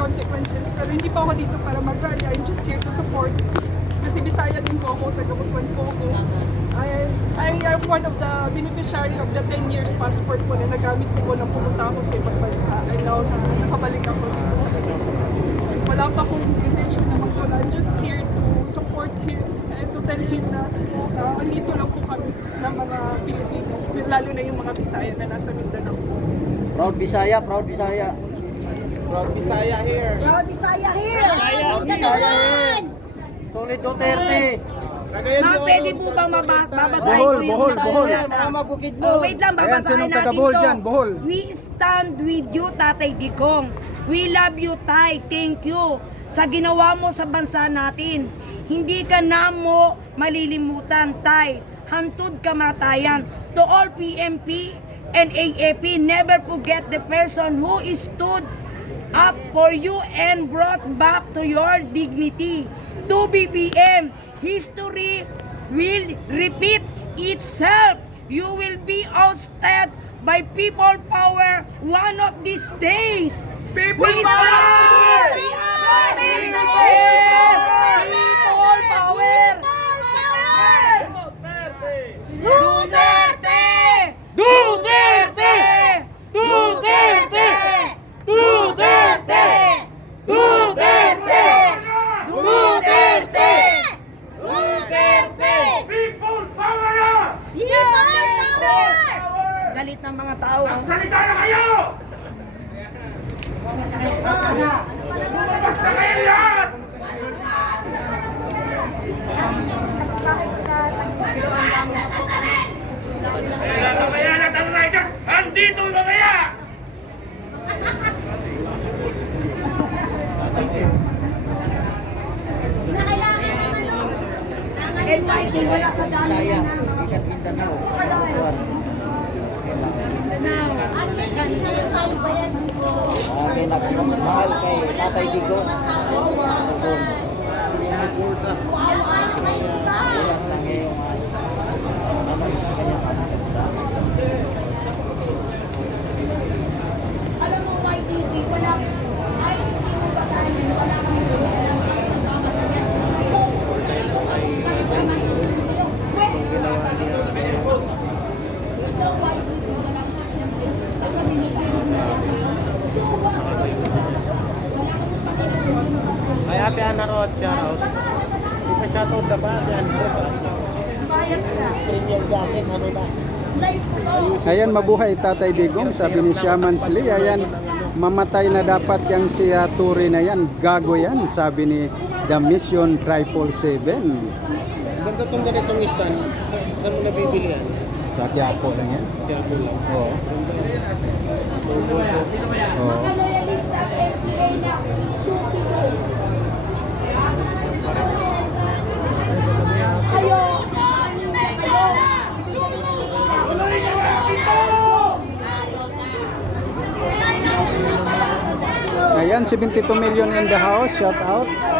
consequences. Pero hindi pa ako dito para mag-rally. I'm just here to support. Kasi Bisaya din po ako, taga-Butuan po ako. I, I am one of the beneficiary of the 10 years passport po na nagamit ko po nang pumunta ako sa ibang bansa. And now na nakabalik ako dito sa Pilipinas. Wala pa akong intention na magtula. I'm just here to support him and to tell him na uh, andito lang po kami ng mga Pilipino. Lalo na yung mga Bisaya na nasa Mindanao. Proud Bisaya, proud Bisaya. Proud Bisaya here. Proud Bisaya here! Proud Bisaya here. Solid Duterte. Ma'am, pwede po bang maba- babasahin Bohol, ko yung Bohol, Bohol. mo. Oh, wait lang, Ayan, babasahin sinong natin taga-Bohol to. dyan? Bohol. We stand with you, Tatay Digong. We love you, Tay. Thank you sa ginawa mo sa bansa natin. Hindi ka na mo malilimutan, Tay. Hantud kamatayan. To all PMP and AAP, never forget the person who stood up for you and brought back to your dignity. To BBM, history will repeat itself. You will be ousted by people power one of these days. People power! People power! Duterte! Duterte! Duterte! Duterte! Duterte! Duterte! Duterte! People power na! People power! Galit ng mga tao. ah. Salita na kayo! Lumabas na kayo lahat! Kaya mamaya na tanong riders, andito mamaya! NYT, wala sa dami na. Wala eh. Okay, nagmamahal kay Tatay Digo. Alam Ate Ana Rod, shout out. Di pa shout out na ba, Ate Ana Rod? Bayad ka. Premier jacket, ano na? Ayan, mabuhay Tatay Digong, sabi ni Shaman Sli. Ayan, mamatay na dapat yang si uh, Turi na yan. Gago yan, sabi ni The Mission Triple Seven. Ganda tong ganitong stand. Sa, saan mo nabibili yan? Sa Quiapo lang yan. Ko lang. Oo. Oo. Mga loyalista, FPA na, stupido. Ayo, anin ka kayo. Ayan, 72 million in the house. Shout out.